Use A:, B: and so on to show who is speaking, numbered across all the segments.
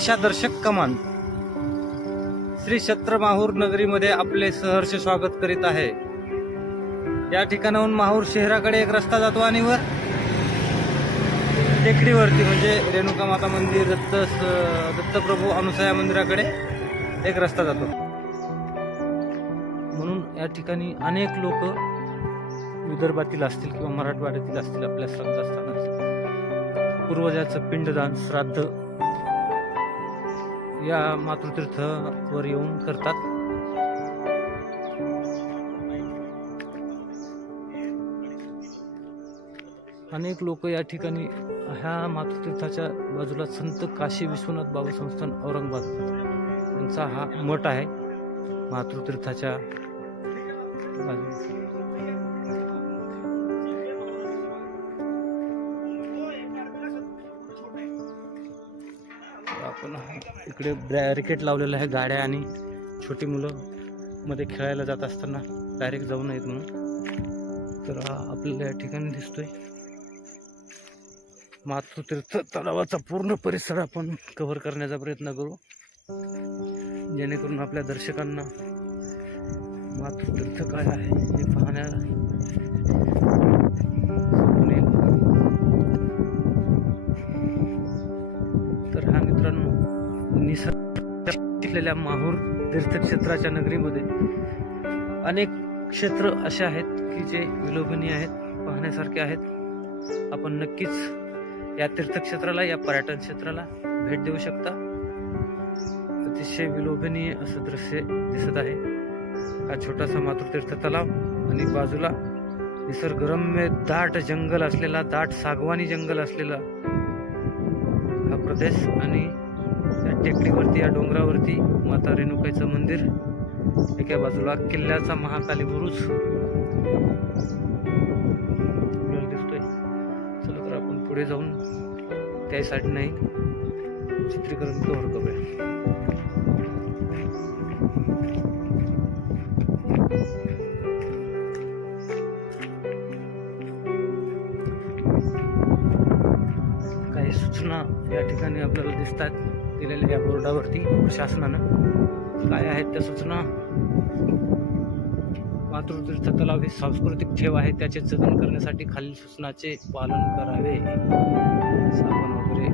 A: दिशादर्शक कमान. श्री छत्र माहूर नगरीमध्ये आपले सहर्ष स्वागत करीत आहे. या ठिकाणाहून माहूर शहराकडे एक रस्ता जातो आणि वर टेकडीवरती म्हणजे रेणुका माता मंदिर दत्त दत्तप्रभू अनुसया मंदिराकडे एक रस्ता जातो. म्हणून या ठिकाणी अनेक लोक विदर्भातील असतील किंवा मराठवाड्यातील असतील आपल्या श्रद्धास्थानात. पूर्वजाचं पिंडदान श्राद्ध या मातृतीर्थवर येऊन करतात. अनेक लोक या ठिकाणी ह्या मातृतीर्थाच्या बाजूला संत काशी विश्वनाथ बाबा संस्थान औरंगाबाद यांचा हा मठ आहे. मातृतीर्थाच्या बाजूला. आपण इकडे बॅरिकेड लावलेलं आहे गाड्या आणि छोटी मुलं मध्ये खेळायला जात असताना डायरेक्ट जाऊ नयेत म्हणून. तर हा आपल्याला या ठिकाणी दिसतोय. मातृतीर्थ तलावाचा पूर्ण परिसर आपण कव्हर करण्याचा प्रयत्न करू. जेणेकरून आपल्या दर्शकांना मातृतीर्थ काय आहे हे पाहण्या असलेल्या माहूर तीर्थक्षेत्राच्या नगरीमध्ये अनेक क्षेत्र असे आहेत की जे विलोभनीय आहेत पाहण्यासारखे आहेत. आपण नक्कीच या तीर्थक्षेत्राला या पर्यटन क्षेत्राला भेट देऊ शकता. अतिशय विलोभनीय असं दृश्य दिसत आहे. हा छोटासा मातृतीर्थ तलाव आणि बाजूला निसर्गरम्य दाट जंगल असलेला दाट सागवानी जंगल असलेला हा प्रदेश आणि टेकडीवरती या डोंगरावरती माता रेणुकाईचं मंदिर. एका बाजूला किल्ल्याचा महाकाली बुरुज. दिसतोय. चला तर आपण पुढे जाऊन त्या नाही चित्रीकरण कव्हर करूया. काही सूचना या ठिकाणी आपल्याला दिसतात. दिलेल्या या बोर्डावरती शासनानं काय आहेत त्या सूचना? मातृतीर्थ तलाव हे सांस्कृतिक ठेव आहे त्याचे जतन करण्यासाठी खालील सूचनाचे पालन करावे. साबण वगैरे.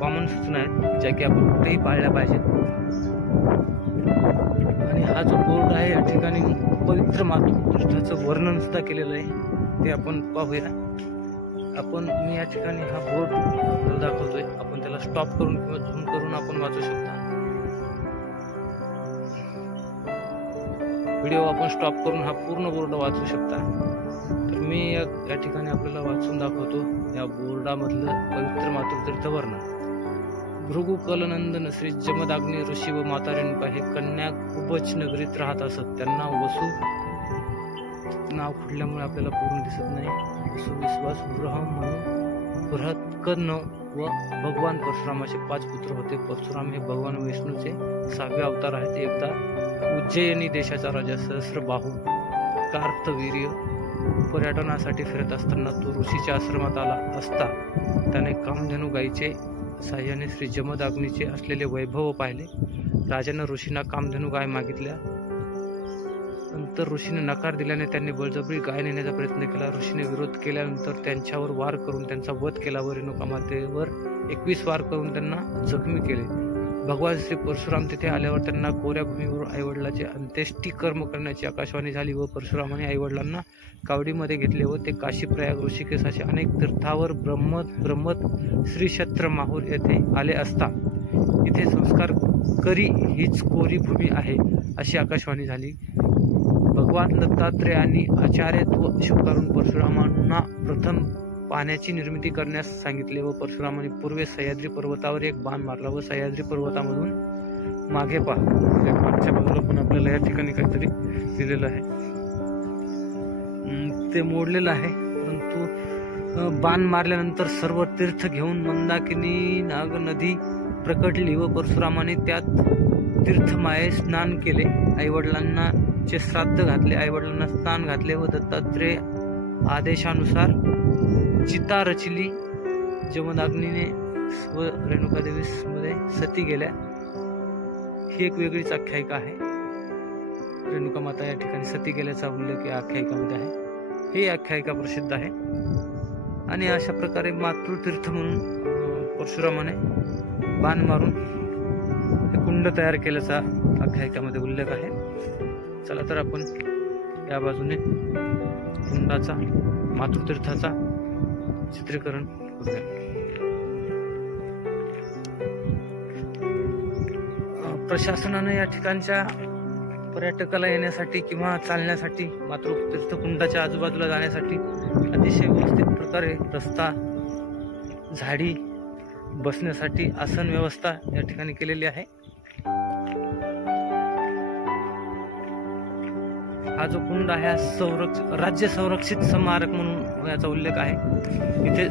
A: कॉमन सूचना आहेत ज्या की आपण कुठेही पाळल्या पाहिजेत. आणि हा जो बोर्ड आहे या ठिकाणी पवित्र मातृतीर्थाचं वर्णन सुद्धा केलेलं आहे ते आपण पाहूया. आपण मी या ठिकाणी हा बोर्ड दाखवतोय. आपण त्याला स्टॉप करून किंवा झूम करून आपण वाचू शकता. व्हिडिओ आपण स्टॉप करून हा पूर्ण बोर्ड वाचू शकता. तर मी या या ठिकाणी आपल्याला वाचून दाखवतो. या बोर्डामधलं पवित्र मातृतीर्थ वर्णन. भृगु कलनंदन श्री जमदाग्नी ऋषी व माता रेणुका हे कन्या उपच नगरीत राहत असत. त्यांना वसू नाव फुटल्यामुळे आपल्याला पूर्ण दिसत नाही. सुविश्वास ब्रह्म म्हणून बृहत कर्ण व भगवान परशुरामाचे पाच पुत्र होते. परशुराम हे भगवान विष्णूचे सहावे अवतार आहेत. एकदा उज्जयनी देशाचा राजा सहस्रबाहू कार्तवीर्य पर्यटनासाठी फिरत असताना तो ऋषीच्या आश्रमात आला असता त्याने कामधेनू गायीचे साह्याने श्री जमदाग्नीचे असलेले वैभव पाहिले. राजानं ऋषींना कामधेनू गाय मागितल्या. नंतर ऋषीने नकार दिल्याने त्यांनी बळजबरी गाय नेण्याचा प्रयत्न केला. ऋषीने विरोध केल्यानंतर त्यांच्यावर वार करून त्यांचा वध केला. व रेणुका मातेवर एकवीस वार करून त्यांना जखमी केले. भगवान श्री परशुराम तिथे आल्यावर त्यांना कोऱ्या भूमीवर आईवडिलाचे अंत्येष्टी कर्म करण्याची आकाशवाणी झाली व परशुरामाने आईवडिलांना कावडीमध्ये घेतले व ते काशीप्रयाग ऋषिकेश असे अनेक तीर्थावर ब्रह्मत ब्रह्मत श्रीक्षेत्र माहूर येथे आले असता. इथे संस्कार करी हीच कोरी भूमी आहे अशी आकाशवाणी झाली. भगवान आणि आचार्यत्व स्वीकारून परशुरामांना प्रथम पाण्याची निर्मिती करण्यास सांगितले व परशुरामाने पूर्वे सह्याद्री पर्वतावर एक बाण मारला व सह्याद्री पर्वतामधून मागे पा मागच्या बाजूला पण आपल्याला या ठिकाणी काहीतरी दिलेलं आहे. ते मोडलेलं आहे. परंतु बाण मारल्यानंतर सर्व तीर्थ घेऊन मंदाकिनी नाग नदी प्रकटली व परशुरामाने त्यात तीर्थमाये स्नान केले. आईवडिलांना चे श्राद्ध घातले आईवडिलांना स्नान घातले व दत्तात्रेय आदेशानुसार चिता रचली जमदाग्नीने व रेणुका मध्ये सती गेल्या. ही एक वेगळीच आख्यायिका आहे. रेणुका माता या ठिकाणी सती गेल्याचा उल्लेख या आख्यायिकामध्ये आहे. ही आख्यायिका प्रसिद्ध आहे. आणि अशा प्रकारे मातृतीर्थ म्हणून परशुरामाने बाण मारून हे कुंड तयार केल्याचा आख्यायिकामध्ये उल्लेख आहे. चला तर आपण या बाजूने कुंडाचा मातृतीर्थाचा चित्रीकरण करूया. प्रशासनानं या ठिकाणच्या पर्यटकाला येण्यासाठी किंवा चालण्यासाठी मातृतीर्थ कुंडाच्या आजूबाजूला जाण्यासाठी अतिशय व्यवस्थित प्रकारे रस्ता झाडी बसण्यासाठी आसन व्यवस्था या ठिकाणी केलेली आहे. हा जो कुंड आहे हा संरक्ष राज्य संरक्षित स्मारक म्हणून याचा उल्लेख आहे. इथे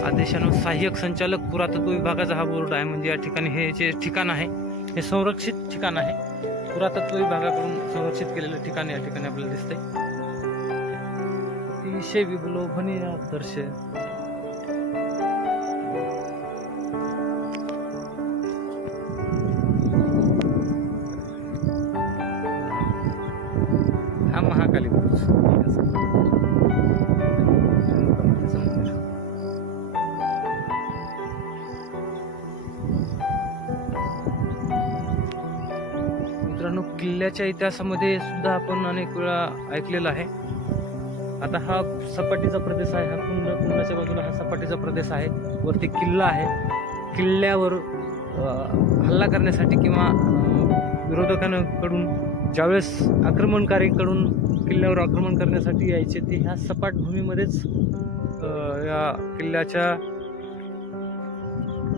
A: आदेशानं सहाय्यक संचालक पुरातत्व विभागाचा हा बोर्ड आहे. म्हणजे या ठिकाणी हे जे ठिकाण आहे हे संरक्षित ठिकाण आहे. पुरातत्व विभागाकडून संरक्षित केलेलं ठिकाण या ठिकाणी आपल्याला दिसतंय. अतिशय विलोभनीय दर्शन किल्ल्याच्या इतिहासामध्ये सुद्धा आपण अनेक वेळा ऐकलेलं आहे. आता हा सपाटीचा प्रदेश आहे हा कुंड कुंडाच्या बाजूला हा सपाटीचा प्रदेश आहे. वरती किल्ला आहे. किल्ल्यावर हल्ला करण्यासाठी किंवा विरोधकांकडून ज्यावेळेस आक्रमणकारीकडून किल्ल्यावर आक्रमण करण्यासाठी यायचे ते ह्या सपाट भूमीमध्येच या किल्ल्याच्या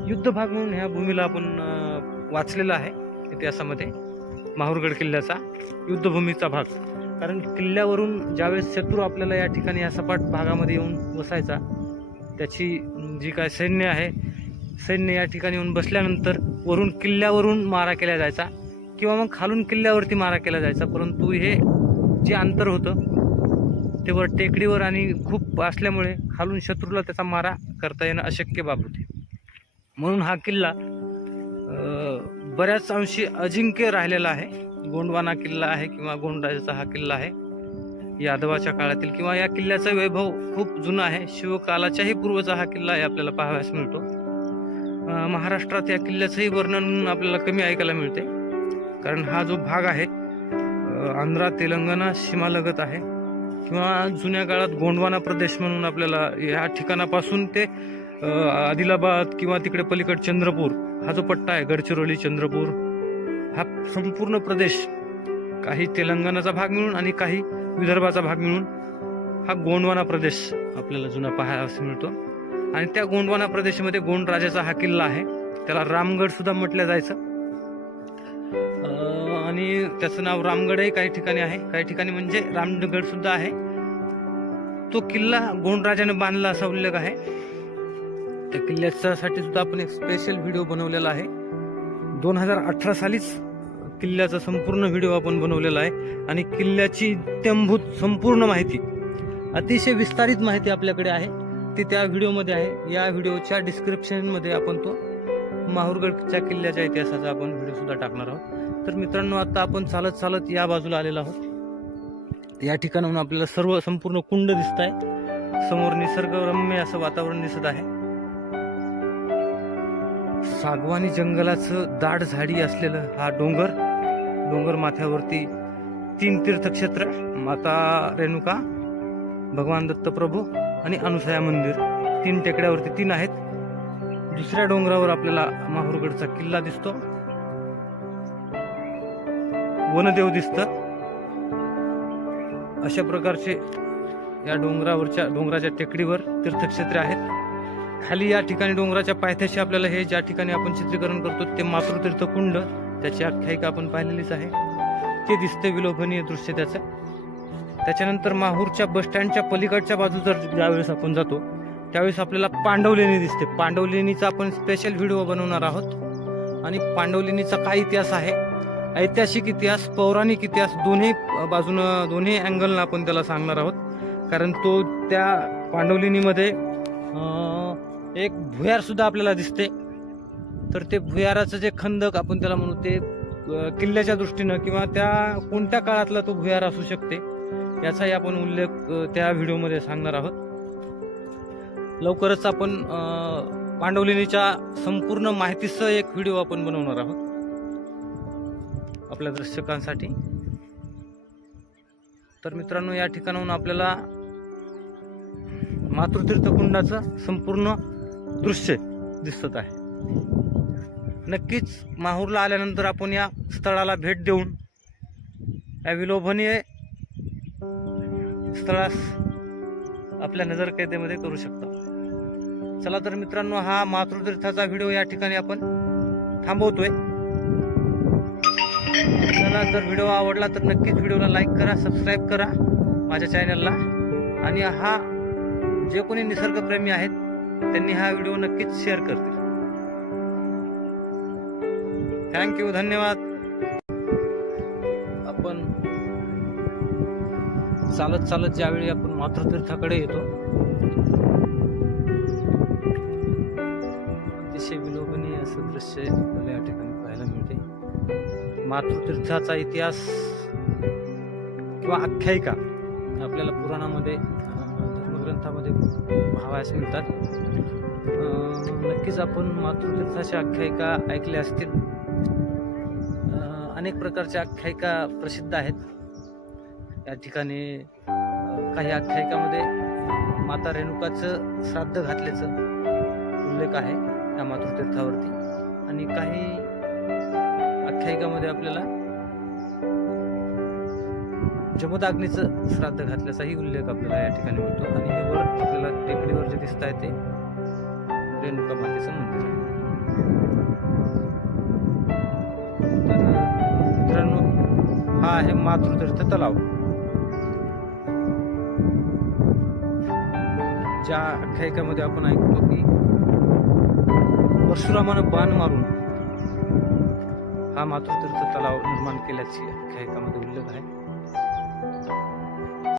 A: युद्ध भाग म्हणून ह्या भूमीला आपण वाचलेलं आहे इतिहासामध्ये. माहूरगड किल्ल्याचा युद्धभूमीचा भाग. कारण किल्ल्यावरून ज्यावेळेस शत्रू आपल्याला या ठिकाणी या सपाट भागामध्ये येऊन बसायचा त्याची जी काय सैन्य आहे सैन्य या ठिकाणी येऊन बसल्यानंतर वरून किल्ल्यावरून मारा केला जायचा किंवा मग खालून किल्ल्यावरती मारा केला जायचा. परंतु हे जे अंतर होतं ते वर टेकडीवर आणि खूप असल्यामुळे खालून शत्रूला त्याचा मारा करता येणं अशक्य बाब होती. म्हणून हा किल्ला बऱ्याच अंशी अजिंक्य राहिलेला आहे. गोंडवाना किल्ला आहे किंवा गोंडराजाचा हा किल्ला आहे. यादवाच्या काळातील किंवा या किल्ल्याचा वैभव खूप जुना आहे. शिवकालाच्याही पूर्वचा हा किल्ला आहे आपल्याला पाहावयास मिळतो. महाराष्ट्रात या किल्ल्याचंही वर्णन आपल्याला कमी ऐकायला मिळते. कारण हा जो भाग आहे आंध्रा तेलंगणा सीमालगत आहे. किंवा जुन्या काळात गोंडवाना प्रदेश म्हणून आपल्याला या ठिकाणापासून ते आदिलाबाद किंवा तिकडे पलीकड चंद्रपूर हा जो पट्टा आहे गडचिरोली चंद्रपूर हा संपूर्ण प्रदेश काही तेलंगणाचा भाग मिळून आणि काही विदर्भाचा भाग मिळून हा गोंडवाना प्रदेश आपल्याला जुना पाहायला मिळतो. आणि त्या गोंडवाना प्रदेशामध्ये गोंड राजाचा हा किल्ला आहे. त्याला रामगड सुद्धा म्हटलं जायचं. आणि त्याचं नाव रामगडही काही ठिकाणी आहे. काही ठिकाणी म्हणजे रामगड सुद्धा आहे. तो किल्ला गोंड राजाने बांधला असा उल्लेख आहे. त्या किल्ल्यासाठी सुद्धा आपण एक स्पेशल व्हिडिओ बनवलेला आहे. दोन हजार अठरा सालीच किल्ल्याचा संपूर्ण व्हिडिओ आपण बनवलेला आहे. आणि किल्ल्याची इत्यंभूत संपूर्ण माहिती अतिशय विस्तारित माहिती आपल्याकडे आहे. ती त्या व्हिडिओमध्ये आहे. या व्हिडिओच्या डिस्क्रिप्शनमध्ये आपण तो माहूरगडच्या किल्ल्याच्या इतिहासाचा आपण व्हिडिओसुद्धा टाकणार आहोत. तर मित्रांनो आता आपण चालत चालत या बाजूला आलेलो आहोत. या ठिकाणाहून आपल्याला सर्व संपूर्ण कुंड दिसत आहे. समोर निसर्गरम्य असं वातावरण दिसत आहे. सागवानी जंगलाचं दाट झाडी असलेलं हा डोंगर डोंगर माथ्यावरती तीन तीर्थक्षेत्र माता रेणुका भगवान दत्तप्रभू आणि अनुसया मंदिर. तीन टेकड्यावरती तीन आहेत. दुसऱ्या डोंगरावर आपल्याला माहूरगडचा किल्ला दिसतो. वनदेव दिसत अशा प्रकारचे या डोंगरावरच्या डोंगराच्या टेकडीवर तीर्थक्षेत्रे आहेत. खाली या ठिकाणी डोंगराच्या पायथ्याशी आपल्याला हे ज्या ठिकाणी आपण चित्रीकरण करतो ते मातृतीर्थ कुंड त्याची आख्यायिका आपण पाहिलेलीच आहे. ते दिसते विलोभनीय दृश्य त्याचं. त्याच्यानंतर माहूरच्या बसस्टँडच्या पलीकडच्या बाजू जर ज्यावेळेस आपण जातो त्यावेळेस आपल्याला पांडवलेणी दिसते. पांडवलेणीचा आपण स्पेशल व्हिडिओ बनवणार आहोत. आणि पांडवलेणीचा काय इतिहास आहे? ऐतिहासिक इतिहास पौराणिक इतिहास दोन्ही बाजूनं दोन्ही अँगलनं आपण त्याला सांगणार आहोत. कारण तो त्या पांडवलेणीमध्ये अं, एक भुयार सुद्धा आपल्याला दिसते. तर ते भुयाराचं जे खंदक आपण त्याला म्हणू ते किल्ल्याच्या दृष्टीनं किंवा त्या कोणत्या काळातला तो भुयार असू शकते याचाही आपण उल्लेख त्या व्हिडिओमध्ये सांगणार आहोत. लवकरच आपण अ, पांडवलेणीच्या संपूर्ण माहितीसह एक व्हिडिओ आपण बनवणार आहोत. आपल्या दर्शकांसाठी. तर मित्रांनो या ठिकाणाहून आपल्याला मातृतीर्थकुंडाचं संपूर्ण दृश्य दिसत आहे. नक्कीच माहूरला आल्यानंतर आपण या स्थळाला भेट देऊन या विलोभनीय स्थळास आपल्या नजरकैदेमध्ये करू शकता. चला तर मित्रांनो हा मातृतीर्थाचा व्हिडिओ या ठिकाणी आपण थांबवतोय. चला जर व्हिडिओ आवडला तर नक्कीच व्हिडिओला लाईक करा सबस्क्राईब करा माझ्या चॅनलला आणि हा जे कोणी निसर्गप्रेमी आहेत त्यांनी हा व्हिडिओ नक्कीच शेअर करतील. थँक्यू धन्यवाद. आपण चालत चालत ज्यावेळी आपण मातृतीर्थाकडे येतो अतिशय विलोभनीय असं दृश्य आपल्याला या ठिकाणी पाहायला मिळते. मातृतीर्थाचा इतिहास किंवा आख्यायिका आपल्याला पुराणामध्ये ग्रंथामध्ये धर्मग्रंथामध्ये मिळतात नक्कीच आपण मातृतीर्थाच्या आख्यायिका ऐकल्या असतील. अनेक प्रकारच्या आख्यायिका प्रसिद्ध आहेत. या ठिकाणी काही आख्यायिकामध्ये माता रेणुकाचं श्राद्ध घातल्याचं उल्लेख आहे या मातृतीर्थावरती आणि काही आख्यायिकामध्ये आपल्याला जमदाग्नीचं श्राद्ध घातल्याचाही उल्लेख आपल्याला या ठिकाणी मिळतो आणि हे वर आपल्याला टेकडीवर जे दिसत आहे ते रेणुका मातेचं मंदिर आहे. तर मित्रांनो हा आहे मातृतीर्थ तलाव. ज्या आख्यायिकामध्ये आपण ऐकतो की परशुरामानं बाण मारून हा मातृतीर्थ तलाव निर्माण केल्याची आख्यायिकामध्ये उल्लेख आहे.